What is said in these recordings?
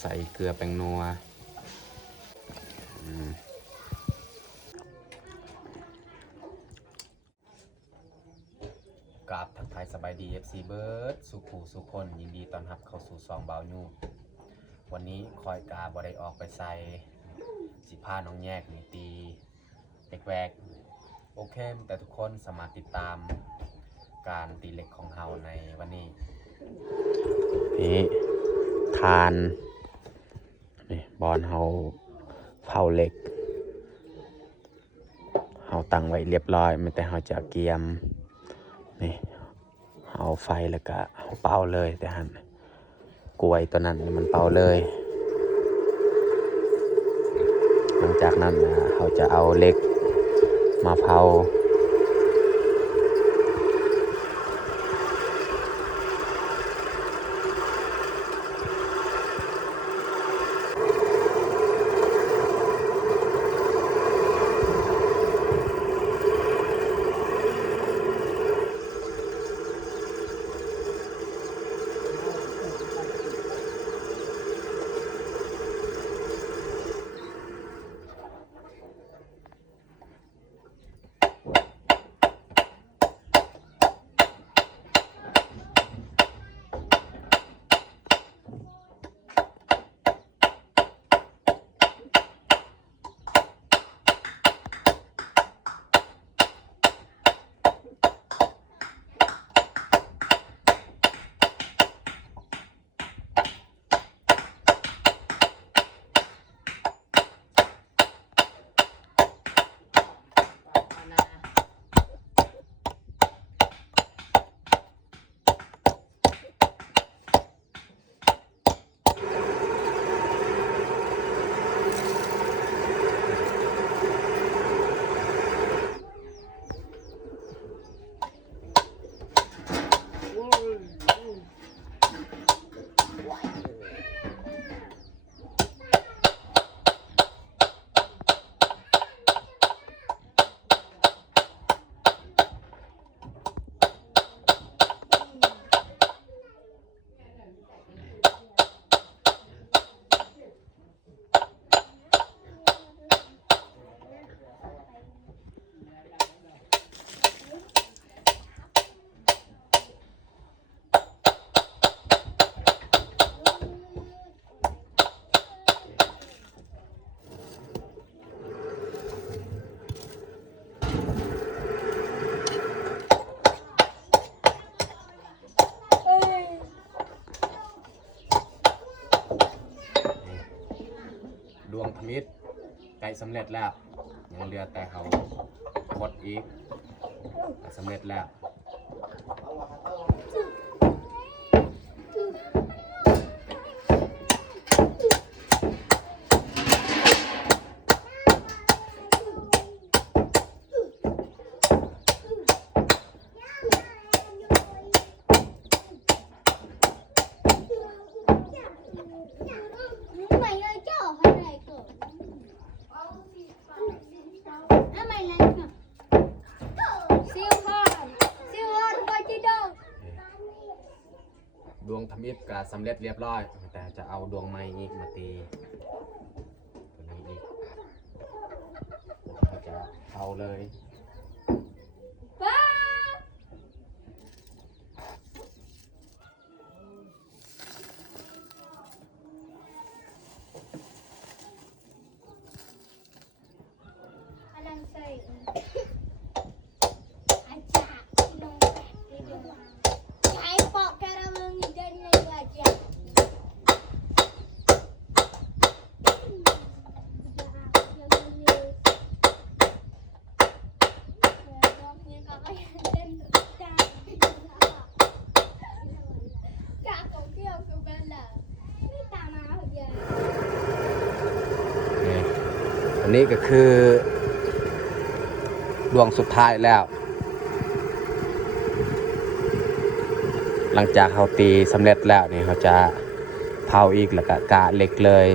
ใส่เกลือแป้งนัวกราบทักทายสบายดี FC เบิร์ดสุขูสุคนยินดีต้อนรับเข้าสู่ซองเบายูวันนี้คอยกาบได้ออกไปใส่สิผ้าน้องแยกมีตีแวกโอเคแต่ทุกคนสามารถติดตามการตีเหล็กของเฮาในวันนี้นี่ทานนี่บอลเฮาเผาเหล็กเฮาตั้งไว้เรียบร้อยไม่แต่เฮาจะเกียมนี่เอาไฟแล้วก็เป่าเลยแต่หันกล้วยตัวนั้นมันเป่าเลยหลังจากนั้นเขาจะเอาเหล็กมาเผาดวงพมิตรใกล้สำเร็จแล้วยังเหลือแต่เขากดอีกสำเร็จแล้วดวงทมิตรก็สำเร็จเรียบร้อยแต่จะเอาดวงไม้อีกมาตีตัวนี้อีกเราจะเอาเลยอันนี้ก็คือดวงสุดท้ายแล้ว หลังจากเขาตีสำเร็จแล้วนี่เขาจะเผาอีกแล้วก็กะเหล็กเลย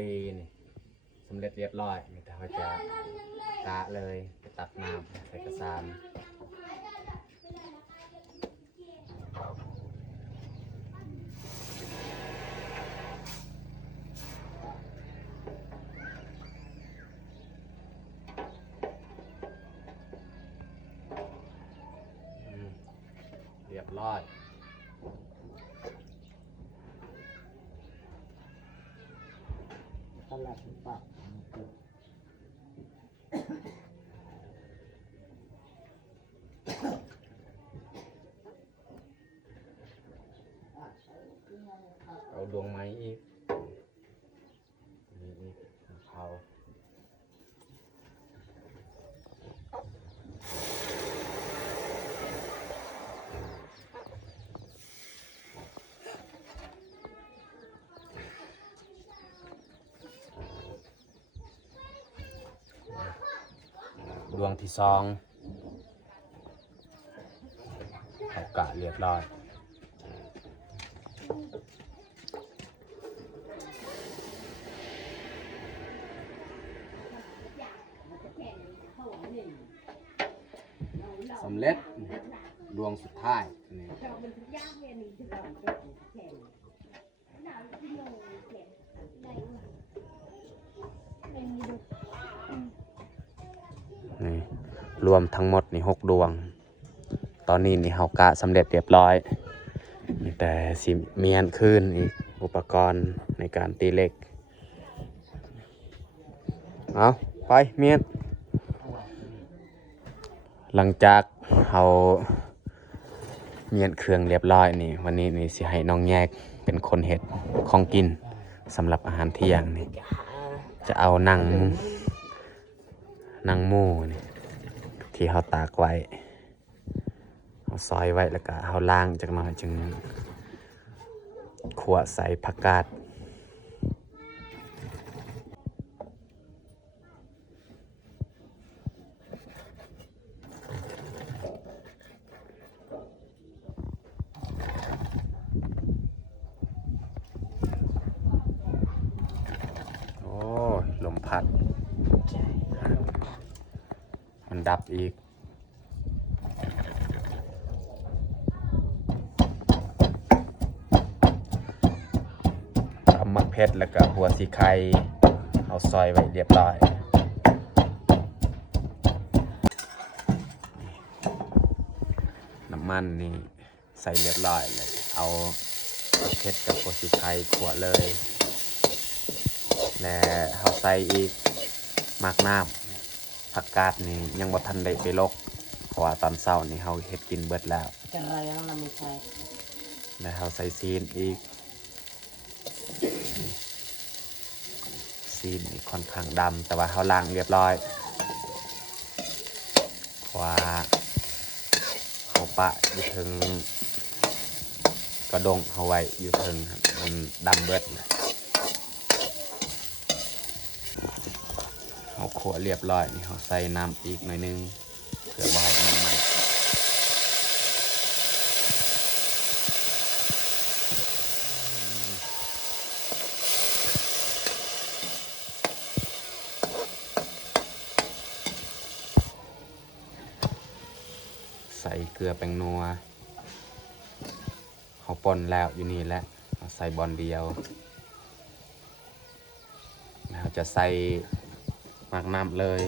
ตีนี่สำเร็จเรียบร้อยมีแต่เขาจะกะเลยไปตักน้ำใส่กระซามเรียบร้อยตลาดปากเอาดวงไม้อีกนี่อีกเขาดวงที่สองเขากะเรียบร้อยสำเร็จดวงสุดท้ายนี่นี่รวมทั้งหมดนี่6 ดวง ตอนนี้นี่เฮากะสำเร็จเรียบร้อยมีแต่สิเมียนขึ้นอีกอุปกรณ์ในการตีเหล็กเอาไปเมียนหลังจากเอาเมียนเครื่องเรียบร้อยนี่วันนี้นี่สิให้น้องแยกเป็นคนเฮ็ดของกินสำหรับอาหารเที่ยงนี่จะเอาหนังหมูนี่ที่เขาตากไว้เขาซอยไว้แล้วก็เขาล้างจากหน่อยจึงขั่วใส่ผักกาดโอ้ลมพัดมันดับอีกตำมักเพชรแล้วก็หัวสีไข่เอาซอยไว้เรียบร้อยน้ำมันนี่ใส่เรียบร้อยเลยเอาเพชรกับหัวสีไข่ขวดเลยและเอาใส่อีกมากน้ำผักกาดนี่ยังบ่ทันได้ไปลกเพราะว่าตอนเช้านี่เฮาเฮ็ดกินเบิดแล้ว จะอะไรแล้วเราไม่ใช่ แล้วเฮาใส่ซีนอีกซีนนี่ค่อนข้างดำแต่ว่าเฮาล้างเรียบร้อยเพราะว่าเฮาปะอยู่ถึงกระดงเฮาไว้อยู่ถึงมันดำเบิดนะเฮาคั่วเรียบร้อยนี่เฮาใส่น้ำอีกหน่อยนึงเพื่อบ่ให้มันไหม้ใส่เกลือแป้งนัวเขาป่นแล้วอยู่นี่แหละใส่บอลเดียวแล้วจะใส่หมักน้ำเลย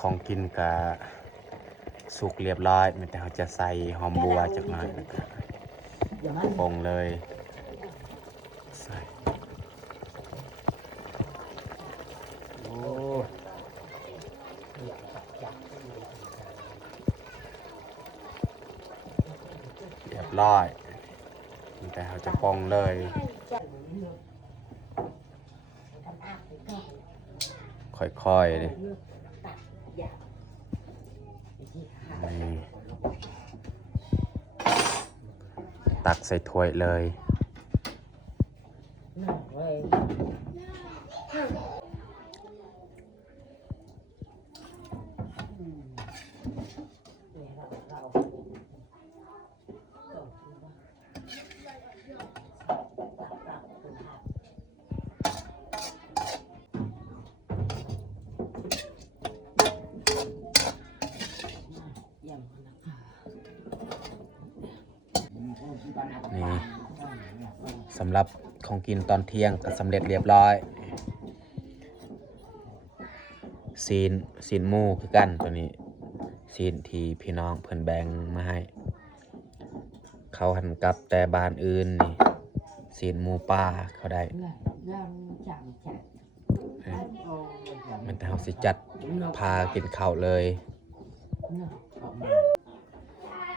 ของกินกับสุกเรียบร้อยมันแต่เขาจะใส่หอมบัวจากหน่อยแล้วก็ปรุงเลยใส่โอ้เรียบร้อยมันแต่เขาจะปรุงเลยค่อยๆเลย นี่ตักใส่ถ้วยเลย หน่อยเว้ยเนี่ยเราอย่างนี่สำหรับของกินตอนเที่ยงก็สำเร็จเรียบร้อยซีนหมูคือกันตัวนี้ซีนที่พี่น้องเพิ่นแบ่งมาให้ เขาหันกลับแต่บ้านอื่นนี่ซีนหมูป่าเขาได้ ยังจังจัด มันแต่เขาสิจัดพากินข้าวเลย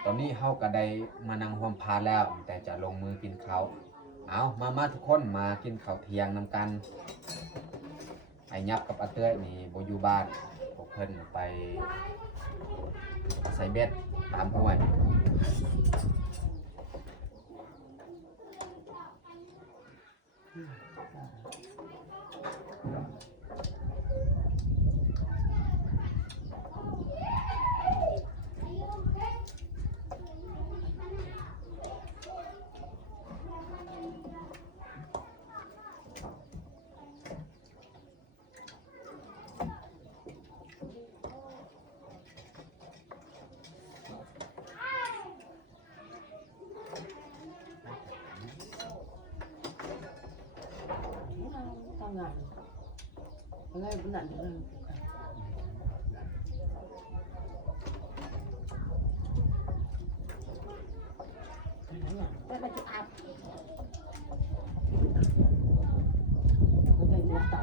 ตอนนี้เฮาก็ได้มานั่งร่วมพาแล้ว แต่จะลงมือกินข้าวเอามาทุกคนมากินข้าวเที่ยงนำกันไอ้ยับกับอาเต้ยนี่บ่อยู่บ้านพวกเพิ่นไปใส่เบ็ดตามห้วย ทำงานอะไรบุญนันเลยแต่ไปจุดอับก็ได้มาต่อ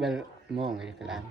Bel mong cái làm